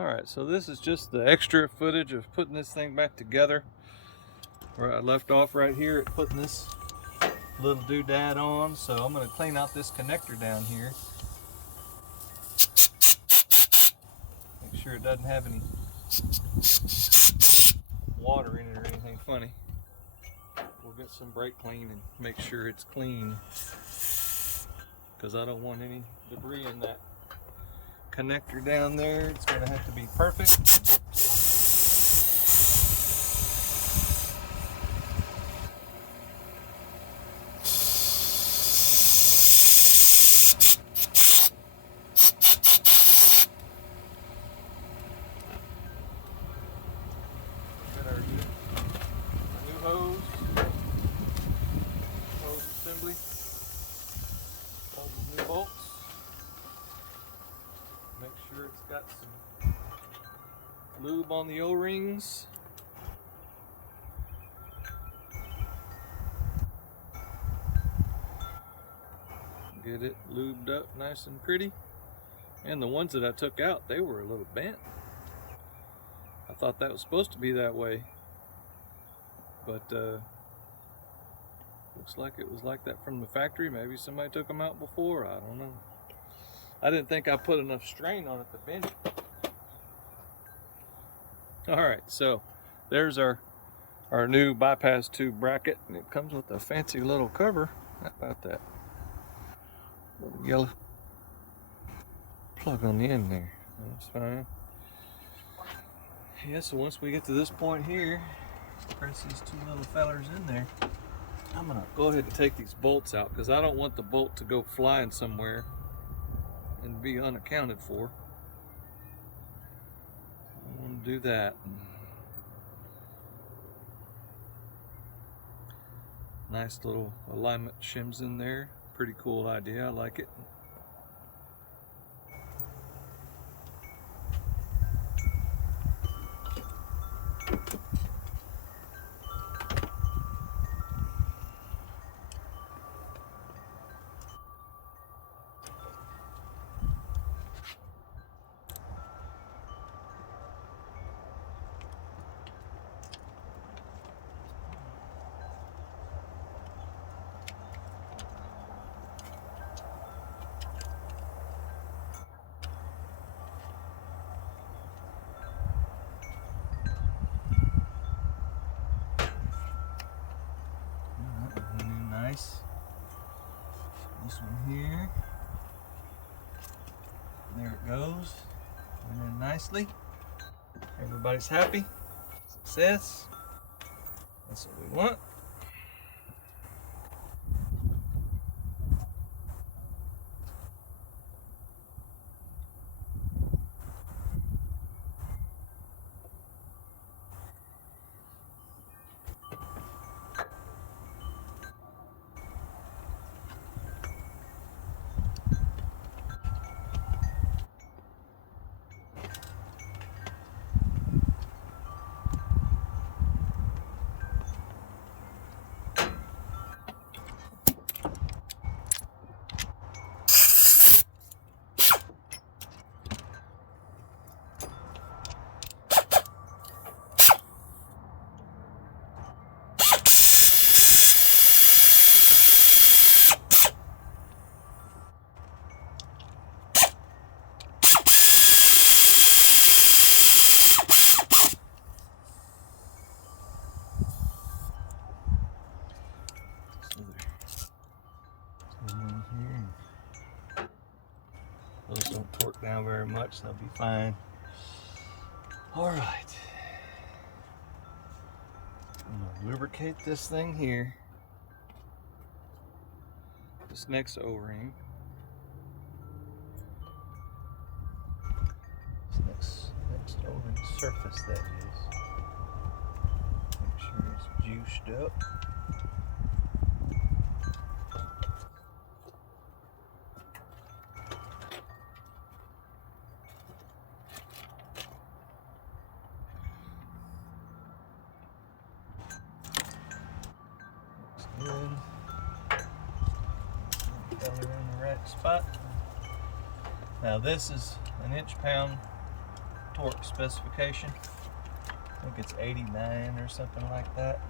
Alright, so this is just the extra footage of putting this thing back together. Where I left off right here at putting this little doodad on. So I'm going to clean out this connector down here. Make sure it doesn't have any water in it or anything funny. We'll get some brake clean and make sure it's clean, because I don't want any debris in that connector down there. It's going to have to be perfect. Got our new hose assembly. All the new bolts. Make sure it's got some lube on the O-rings. Get it lubed up nice and pretty. And the ones that I took out, they were a little bent. I thought that was supposed to be that way, but looks like it was like that from the factory. Maybe somebody took them out before, I don't know. I didn't think I put enough strain on it to bend it. Alright, so there's our new bypass tube bracket, and it comes with a fancy little cover. How about that? Little yellow plug on the end there. That's fine. Yeah, so once we get to this point here, press these two little fellers in there. I'm gonna go ahead and take these bolts out, because I don't want the bolt to go flying somewhere and be unaccounted for. I want to do that. Nice little alignment shims in there. Pretty cool idea, I like it. Nice. This one here. There it goes. Went in nicely. Everybody's happy. Success. That's what we want. Those don't torque down very much, they'll be fine. Alright. I'm going to lubricate this thing here. This next O-ring. This next O-ring surface, that is. Make sure it's juiced up. Spot. Now this is an inch-pound torque specification. I think it's 89 or something like that.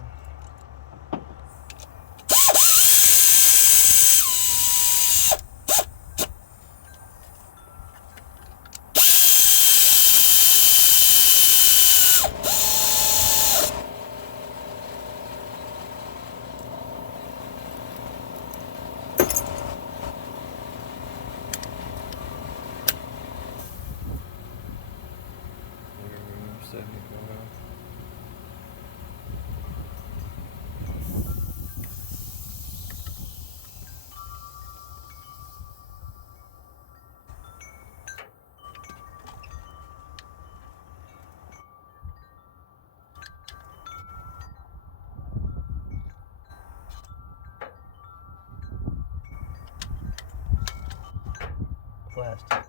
Plastic.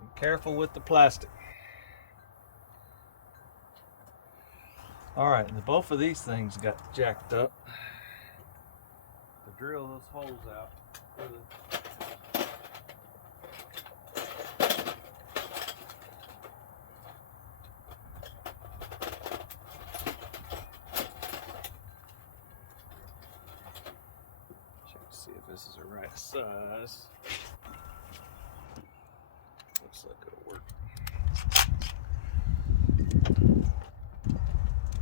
Be careful with the plastic. Alright, both of these things got jacked up. To drill those holes out. See if this is the right size. Looks like it'll work.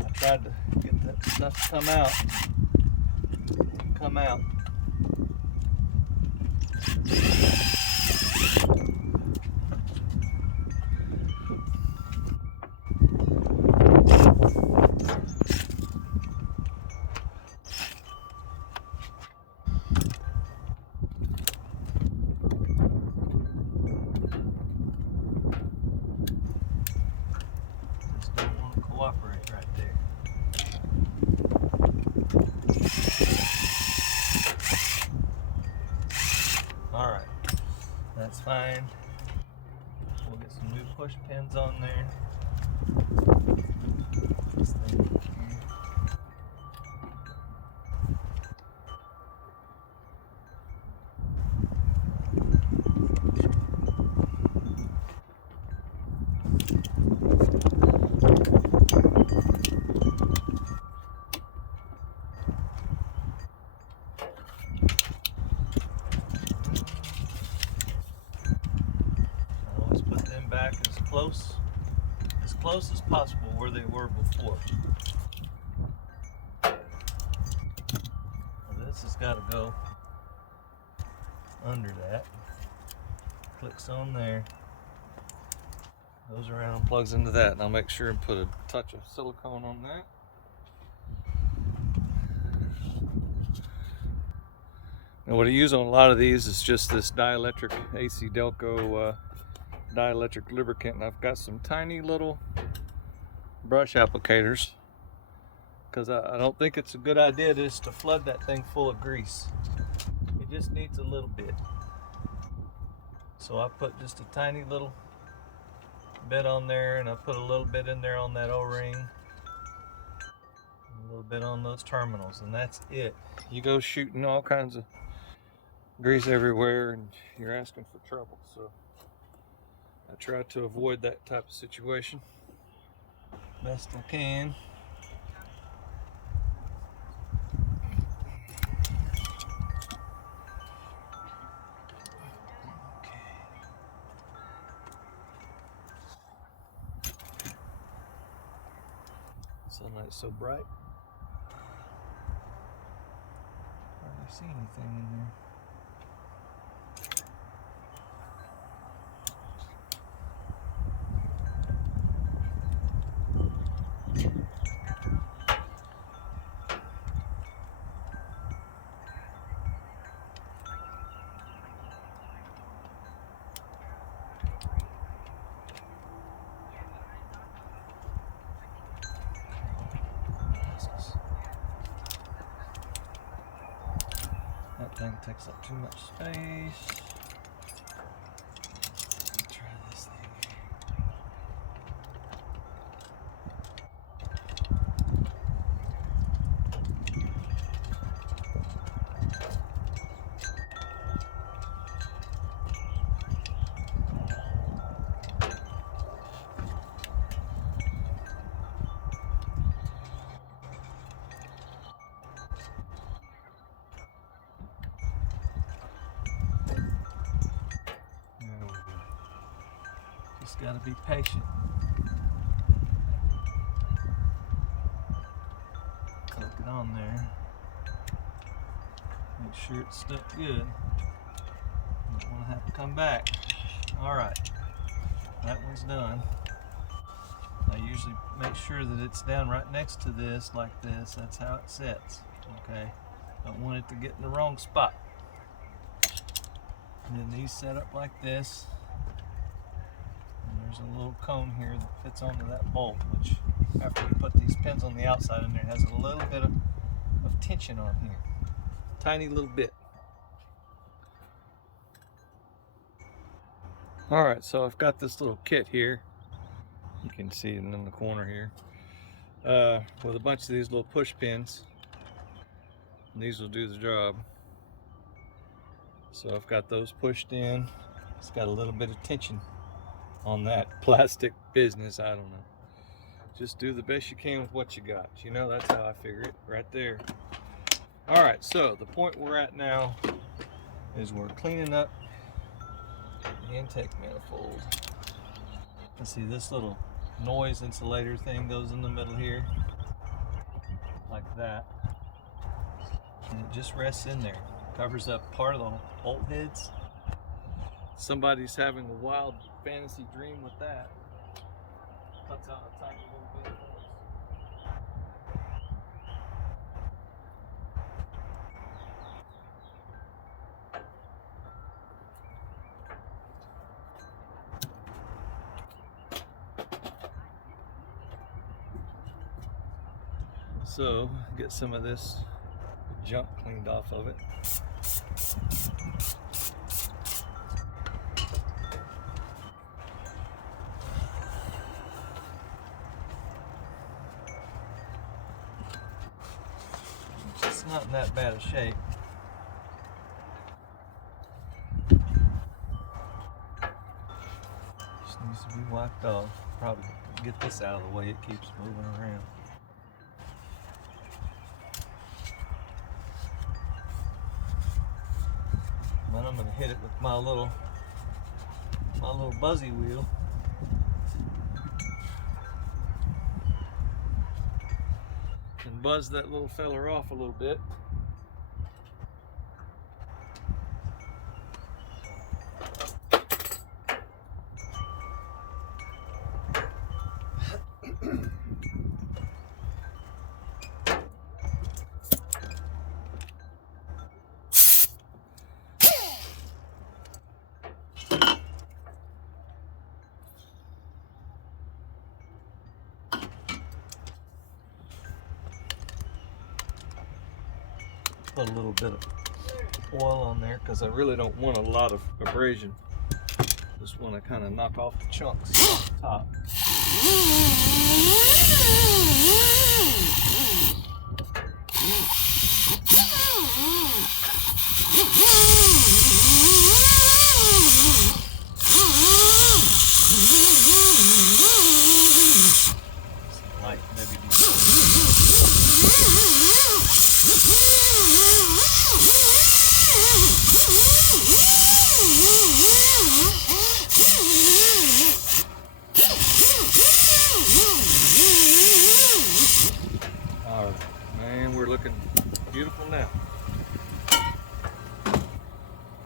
I tried to get that stuff to come out. Cooperate right there. Alright, that's fine. We'll get some new push pins on there. This thing. Back as close as possible where they were before. Now this has got to go under that. Clicks on there, goes around, plugs into that, and I'll make sure and put a touch of silicone on that. Now what I use on a lot of these is just this dielectric AC Delco dielectric lubricant, and I've got some tiny little brush applicators because I don't think it's a good idea just to flood that thing full of grease. It just needs a little bit. So I put just a tiny little bit on there, and I put a little bit in there on that O-ring, a little bit on those terminals, and that's it. You go shooting all kinds of grease everywhere and you're asking for trouble. So I try to avoid that type of situation best I can. Sunlight's so bright. Hardly see anything in there. That thing takes up too much space. Let's try this thing. Just got to be patient. Click it on there. Make sure it's stuck good. Don't want to have to come back. Alright, that one's done. I usually make sure that it's down right next to this, like this. That's how it sets. Okay, don't want it to get in the wrong spot. And then these set up like this. And there's a little cone here that fits onto that bolt, which after we put these pins on the outside in there, has a little bit of tension on here. Tiny little bit. Alright, so I've got this little kit here. You can see it in the corner here. With a bunch of these little push pins. And these will do the job. So I've got those pushed in. It's got a little bit of tension on that plastic business. I don't know. Just do the best you can with what you got. You know, that's how I figure it right there. Alright, so the point we're at now is we're cleaning up the intake manifold. Let's see, this little noise insulator thing goes in the middle here, like that. And it just rests in there. Covers up part of the bolt heads. Somebody's having a wild fantasy dream with that. Cuts out a tiny little bit of noise. So, get some of this junk cleaned off of it. It's not in that bad a shape. Just needs to be wiped off. Probably get this out of the way, it keeps moving around. But I'm going to hit it with my little buzzy wheel. And buzz that little feller off a little bit. Put a little bit of oil on there because I really don't want a lot of abrasion. Just want to kind of knock off the chunks off the top. Light, maybe. Alright, man, we're looking beautiful now.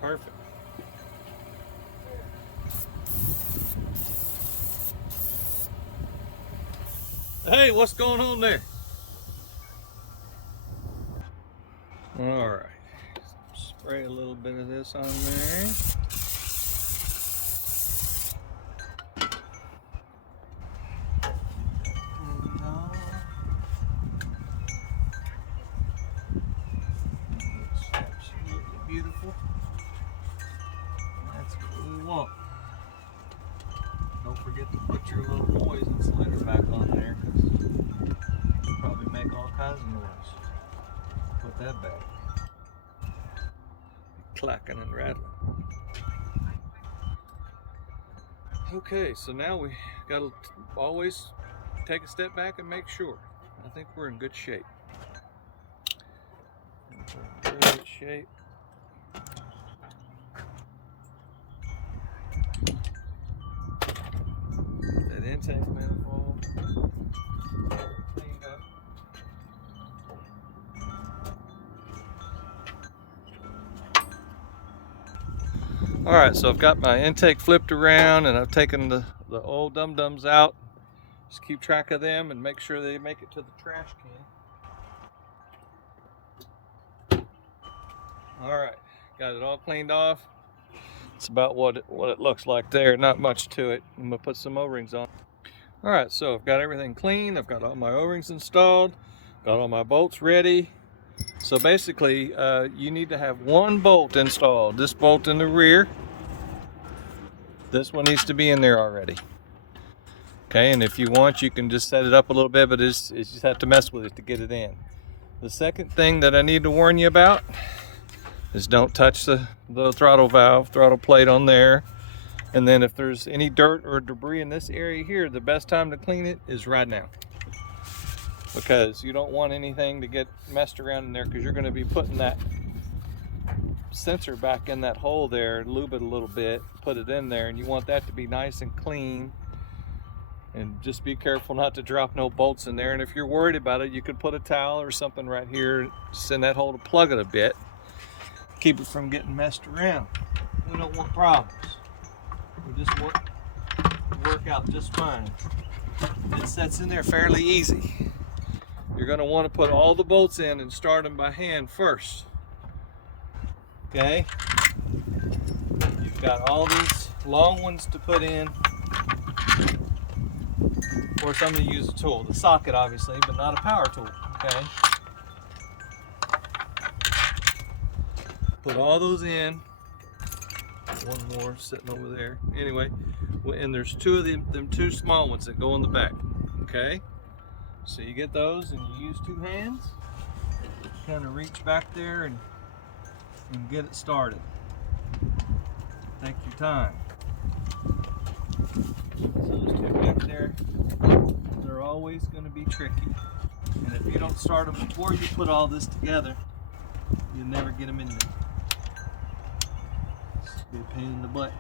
Perfect. Hey, what's going on there? Alright, spray a little bit of this on there. Looks absolutely beautiful. That's what we want. Don't forget to put your little noise insulator back on there, because it'll probably make all kinds of noise. Put that back. Clacking and rattling. Okay, so now we gotta always take a step back and make sure. I think we're in good shape. We're in good shape. intake manifold cleaned up. Alright, so I've got my intake flipped around and I've taken the old dum-dums out. Just keep track of them and make sure they make it to the trash can. Alright, got it all cleaned off. It's about what it looks like there, not much to it. I'm going to put some O-rings on. Alright, so I've got everything clean. I've got all my O-rings installed. Got all my bolts ready. So basically, you need to have one bolt installed. This bolt in the rear. This one needs to be in there already. Okay, and if you want, you can just set it up a little bit, but you just have to mess with it to get it in. The second thing that I need to warn you about is don't touch the throttle valve, throttle plate on there. And then if there's any dirt or debris in this area here, the best time to clean it is right now. Because you don't want anything to get messed around in there, because you're going to be putting that sensor back in that hole there, lube it a little bit, put it in there, and you want that to be nice and clean. And just be careful not to drop no bolts in there. And if you're worried about it, you could put a towel or something right here just in that hole to plug it a bit. Keep it from getting messed around. We don't want problems. We just want it to work out just fine. It sets in there fairly easy. You're going to want to put all the bolts in and start them by hand first. Okay? You've got all these long ones to put in. Or some to use a tool. The socket, obviously, but not a power tool. Okay? Put all those in. One more sitting over there. Anyway, and there's two of them two small ones that go in the back. Okay? So you get those and you use two hands. Kind of reach back there and get it started. Take your time. So those two back there, they're always going to be tricky. And if you don't start them before you put all this together, you'll never get them in there. It's be a pain in the butt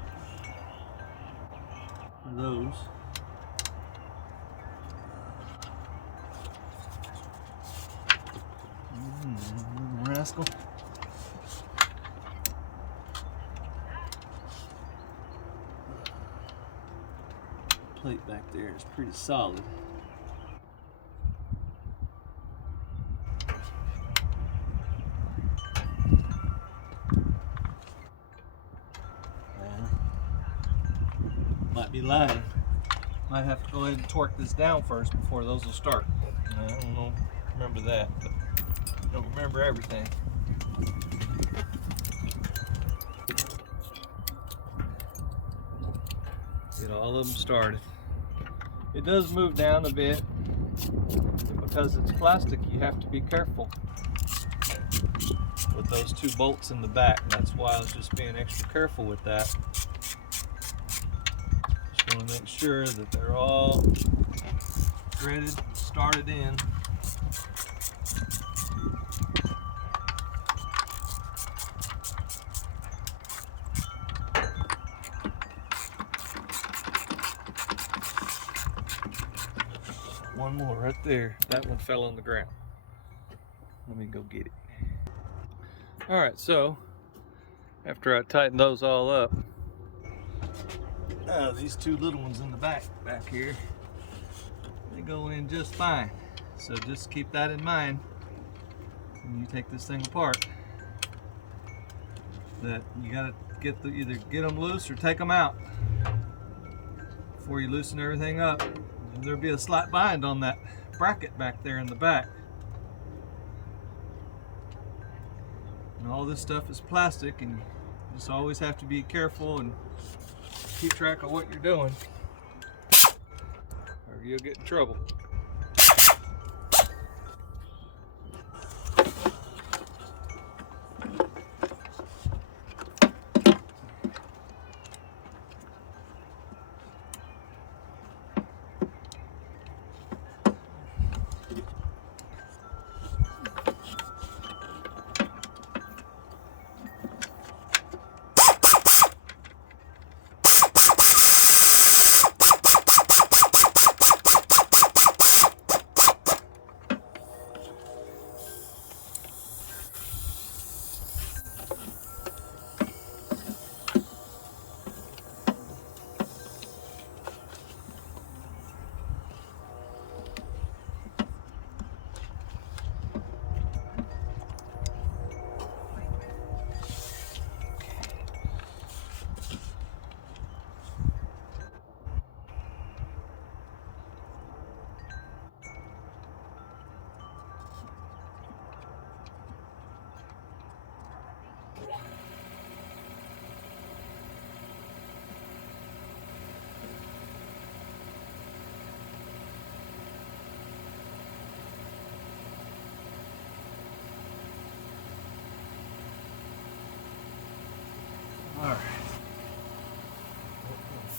for those. Rascal. Plate back there is pretty solid. Might be lying. Might have to go ahead and torque this down first before those will start. I don't know. Remember that, but don't remember everything. Get all of them started. It does move down a bit. Because it's plastic, you have to be careful with those two bolts in the back. That's why I was just being extra careful with that. Just want to make sure that they're all threaded, started in. One more right there. That one fell on the ground. Let me go get it. Alright, so after I tighten those all up, these two little ones in the back here, they go in just fine. So just keep that in mind when you take this thing apart, that you gotta either get them loose or take them out before you loosen everything up. There'll be a slight bind on that bracket back there in the back. And all this stuff is plastic, and you just always have to be careful and keep track of what you're doing, or you'll get in trouble.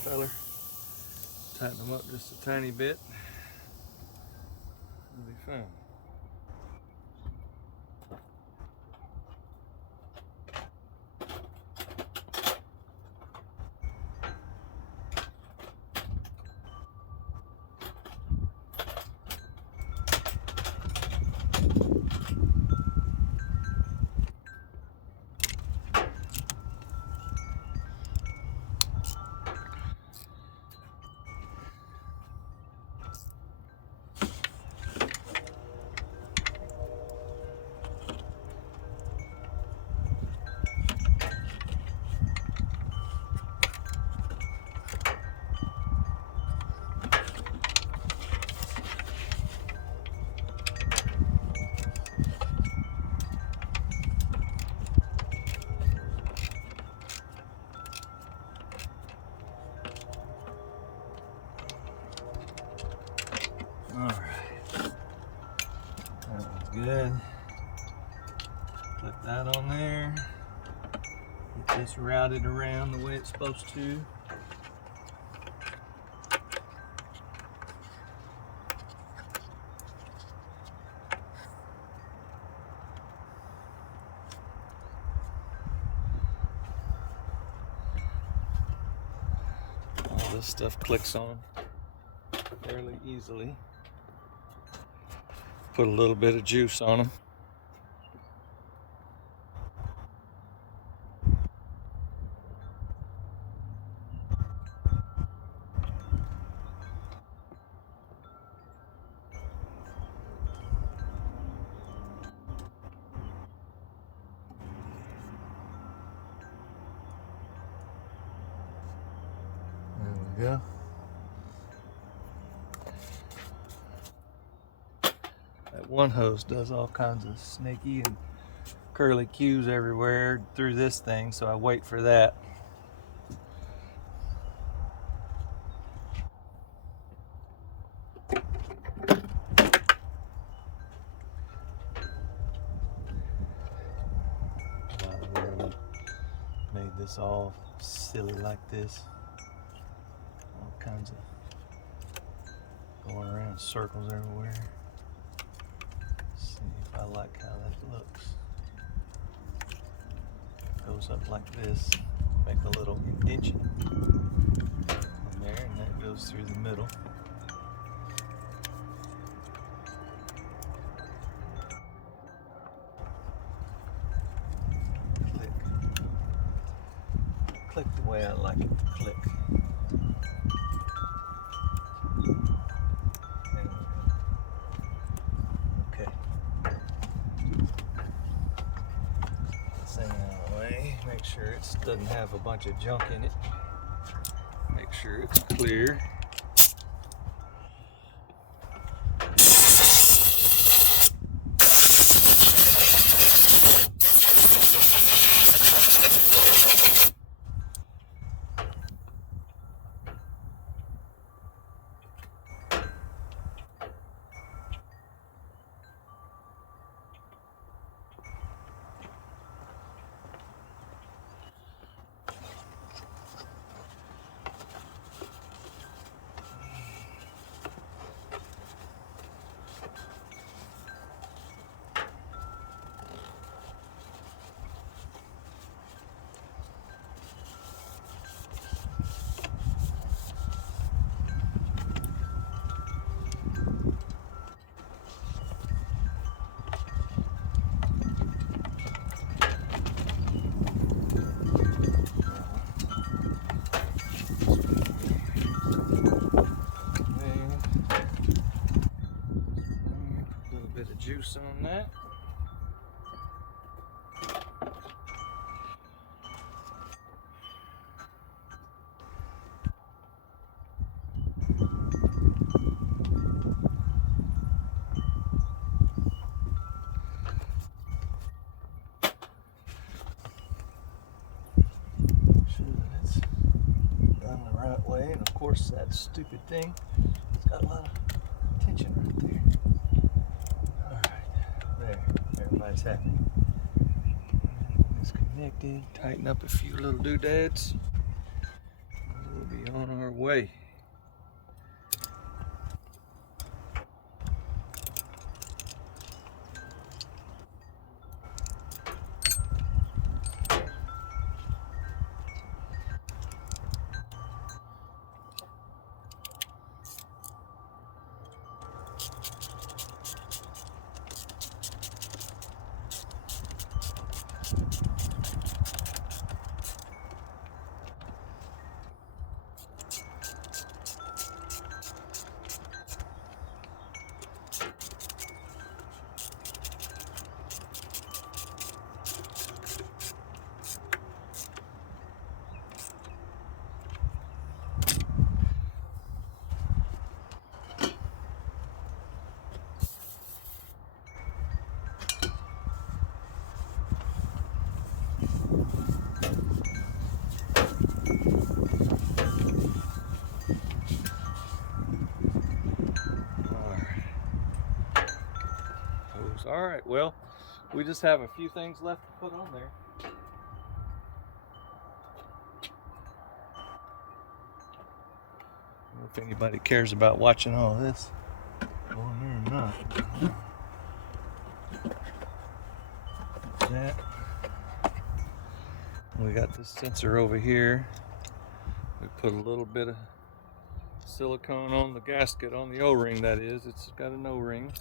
color. Tighten them up just a tiny bit. It'll be fun. Alright, that one's good. Clip that on there. Get this routed around the way it's supposed to. All this stuff clicks on fairly easily. Put a little bit of juice on them. There we go. That one hose does all kinds of snaky and curly cues everywhere through this thing, so I wait for that. Made this all silly like this. All kinds of going around in circles everywhere. See if I like how that looks. Goes up like this, make a little indentation in there, and that goes through the middle. Click. Click the way I like it to click. Okay. Make sure it doesn't have a bunch of junk in it. Make sure it's clear. Juice on that. Make sure that it's done the right way, and of course that stupid thing, it's got a lot of tension right there. Everybody's happy. It's connected. Tighten up a few little doodads. We'll be on our way. All right, well, we just have a few things left to put on there. I don't know if anybody cares about watching all this on there or not. That. We got this sensor over here. We put a little bit of silicone on the gasket, on the O-ring that is. It's got an O-ring.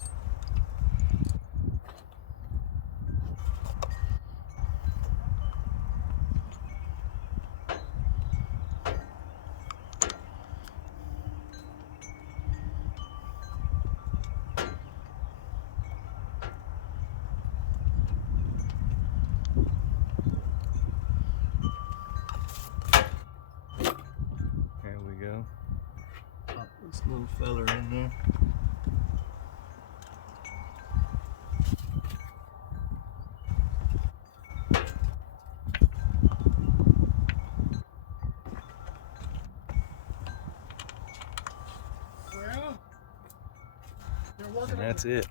There we go. Pop this little feller in there. And that's it.